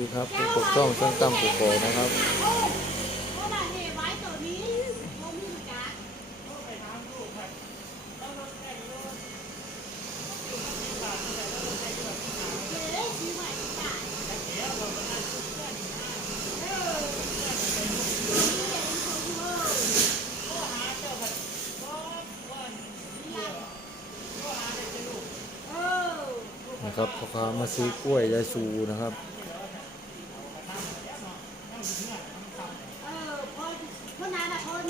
ดีครับผู้ปกช่องช่างตั้มผู้ก่อนะครับนะครับพ่อค้ามาซื้อกล้วยยายซูนะครับ เออพอเพราะนั้นอะคน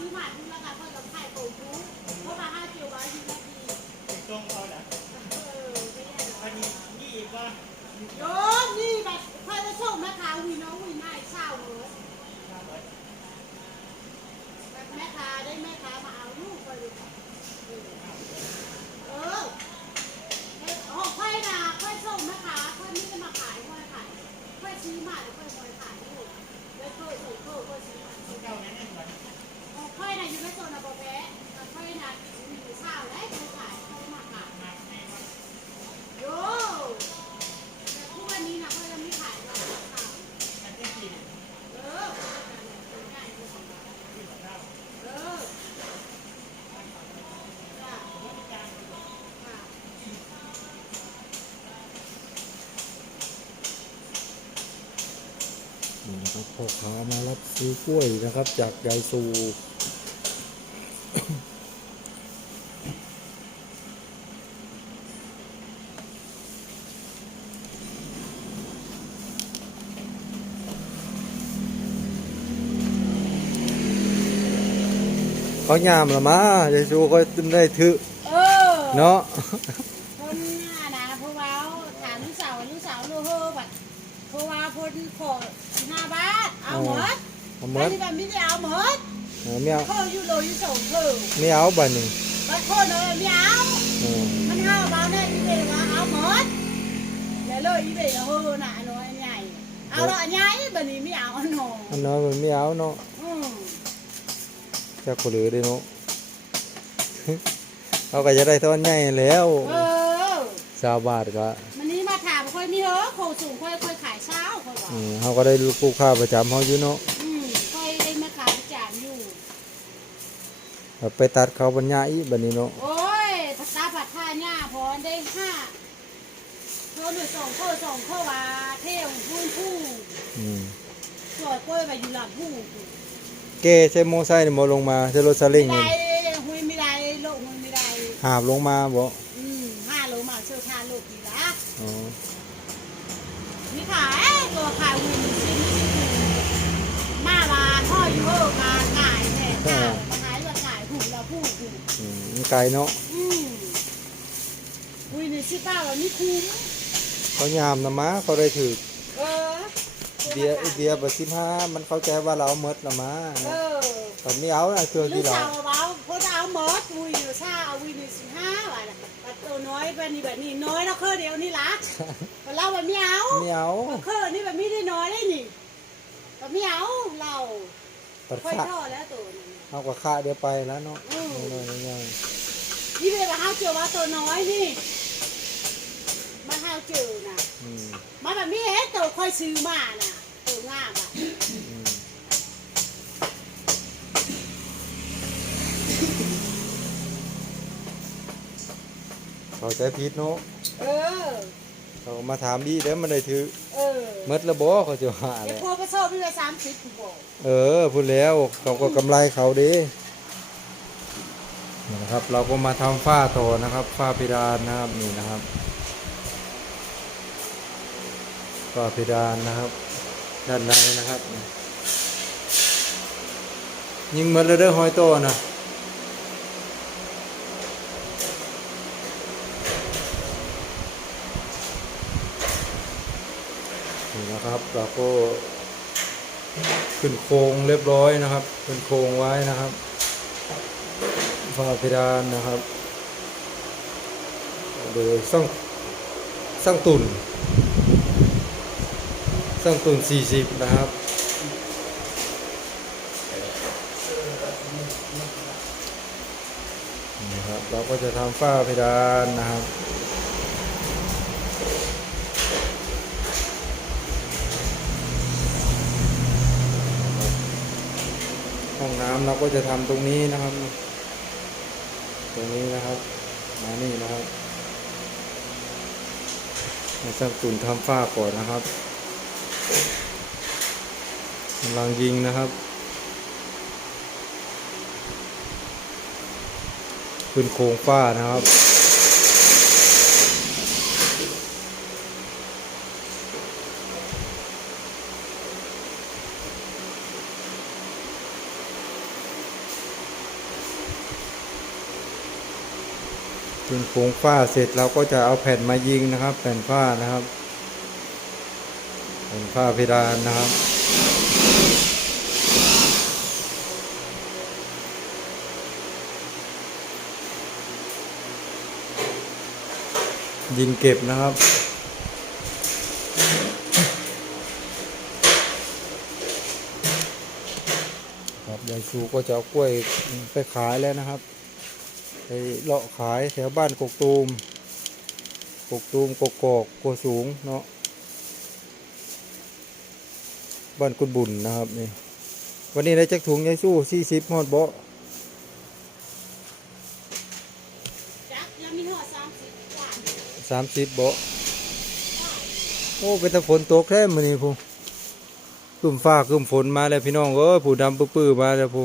ค่อยน่ะชี้หมากแล้วกันค่อยกับไข่ปูทุกเพราะมาห้าเกียวไว้ที่นาทีตรงเอาละเออไม่ได้อันนี้นี่อีกว่าโยมนี่แบบค่อยจะส่งแม่ค้าวีน้องวีนายเศร้าเลยแบบแม่ค้าได้แม่ค้ามาเอาลูกไปเพ่อค้ามารับซื้อกล้วยนะครับ จากยายซูเขายามละมายายซูก็ได้ถือเนาะ หมดเอาหมอัดนนี้แบบไม่ได้เอาหมดเอาไม่เอาเขาอยู่โลอยู่สองเธอไม่เอาบันหนึ่งบางคนเออไม่เอาเออมันห้าวเบาเนี่ยอีเบลว่าเอาหมดแล้วเลยอีเบลเฮอหนาน้อยใหญ่เอาละใหญ่บัดนี้ไม่เอาอันหนออันนั้นมันไม่เอาเนาะอืมจะคนเหลือได้เนาะเขาก็จะได้ทอนใหญ่แล้วเออสาวบาทก็ อยนี่เหรอโคสูงค่อยค่อยขายเช้าค่อยว่าอืมเขาก็ได้ลูกคู่ค้าประจำเขาอยู่เนาะอืมค่อยได้มาขายประจานอยู่เอาไปตัดเขาบรรยายอีกบันนี้เนาะโอ้ยพัตตาผัดท่าหญ้าพอได้ห้าเท่าหนึ่งสองเข้าสองเข้าว่าเที่ยวพุ่งผู้อืมสวยกล้วยไปอยู่หลังผู้เกใช้โมอไซค์นี่บ่ลงมาใช้รถซาเล้งไม่นี่ได้หุยไม่ได้โลกมันไม่ได้หาบลงมาบ่ ไกลเนาะอืมวินซิบ้าเรานี่คุ้มเขายามนะมาเขาได้ถือเออเบียร์ไอ้เบียร์เบอร์สิบห้ามันเข้าใจว่าเราเอาหมดละมาเออตอนนี้เอาอะเครื่องลูที่กเราสาวเราเพราะเอาหมดวินอยู่ชาเอาวินสิบห้าบาทแต่ตัวน้อยแบบนี้แบบนี้น้อยแล้วเคอเดียวนี่ละแต่เราแบบไม่เอา ไม่เอาเคอนี่แบบไม่ได้น้อยได้นี่แบบไม่เอาเราตัดค่อยขาท่อแล้วตัวนี้ เอากับค่าเดียวไปแล้วเนาะอืม น้อยๆง่าย นี่เป็นมะพร้าวเจียวว่าตัวน้อยนี่มะพร้าวเจียวนะๆอืมมาแบบนี้เฮ้ตัวค่อยซื้อมาน่ะตัวงามอะอืมเขาใจผิดเนาะเออ เขาก็มาถามดีเด้อมันได้ถือเออหมดระบ่เขาจะหาไอ้เลยพวกกระสอบนี่ละสามสิบกูบอกเออพูดแล้วเขาก็กำไรเขาดี นะครับ เราก็มาทำฝ้าต่อนะครับ ฝ้าเพดานนะครับนี่นะครับฝ้าเพดานนะครับ ด้านในนะครับ ยิงหมันเลยเด้อหอยโตนะนี่นะครับเราก็ขึ้นโครงเรียบร้อยนะครับ ขึ้นโครงไว้นะครับ ฟ้าเพดานนะครับ โดยสร้างสร้างตุนสร้างตุน40 นะครับนะครับเราก็จะทำฝ้าเพดานนะครับห้องน้ำเราก็จะทำตรงนี้นะครับ ตรงนี้นะครับ มานี่นะครับมาสร้างตุ่นทำฝ้าก่อนนะครับกำลังยิงนะครับขึ้นโครงฝ้านะครับ ขึ้นโครงฝ้าเสร็จเราก็จะเอาแผ่นมายิงนะครับ แผ่นฝ้านะครับ แผ่นฝ้าเพดานนะครับยิงเก็บนะครับ ครับยายชูก็จะเอากล้วยไปขายแล้วนะครับ ไปเลาะขายแถวบ้านกกตูม กกตูมกกกอกกัวสูงเนาะ บ้านกุดบุญนะครับนี่ วันนี้ได้จักถุงยายสู้สี่สิบฮอดเบาะจักยังมีหัวสามสิบกว่าสามสิบเบาะโอ้ เป็นแต่ฝนตกแท้มือนี้พูกึ่มฟ้ากึ่มฝนมาแล้วพี่น้องเอ้ยผู้ดำปื้อๆมาแล้วพู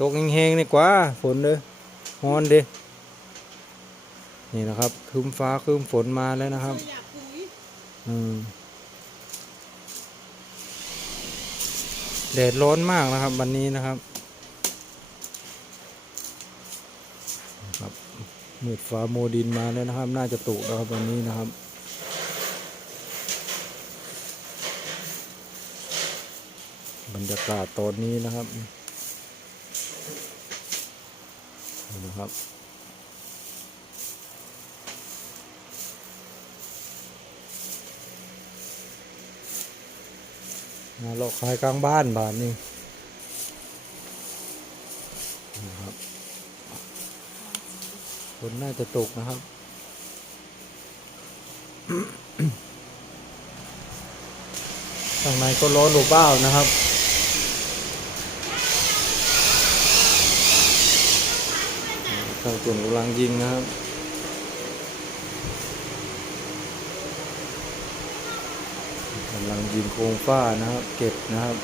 ตกแห้งๆนี่กว่า ฝนเลยฮอนเด้นี่นะครับครึ้มฟ้าครึ้มฝนมาแล้วนะครับ อืมแดดร้อนมากนะครับ วันนี้นะครับครับมืดฟ้าโมดินมาแล้วนะครับ น่าจะตกแล้วครับวันนี้นะครับบรรยากาศตอนนี้นะครับ นะครับ มาเลาะขายกลางบ้านบาทนี่นะครับฝนน่าจะตกนะครับข้างในก็ร้อนอบอ้าวนะครับ ข้างส่วนกำลังยิงนะครับกำลังยิงโครงฝ้านะครับ เก็บนะครับ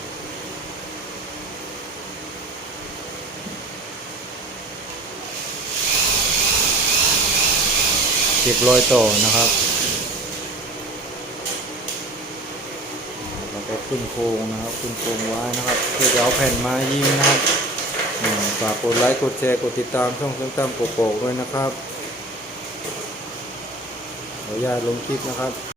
เก็บรอยต่อนะครับแล้วก็ขึ้นโครงนะครับ ขึ้นโครงไว้นะครับ เพื่อจะเอาแผ่นมายิงนะครับ ฝากกดไลค์ กดแชร์ กดติดตามช่องเครื่องตั้มโปกๆด้วยนะครับขออนุญาตลงคลิปนะครับ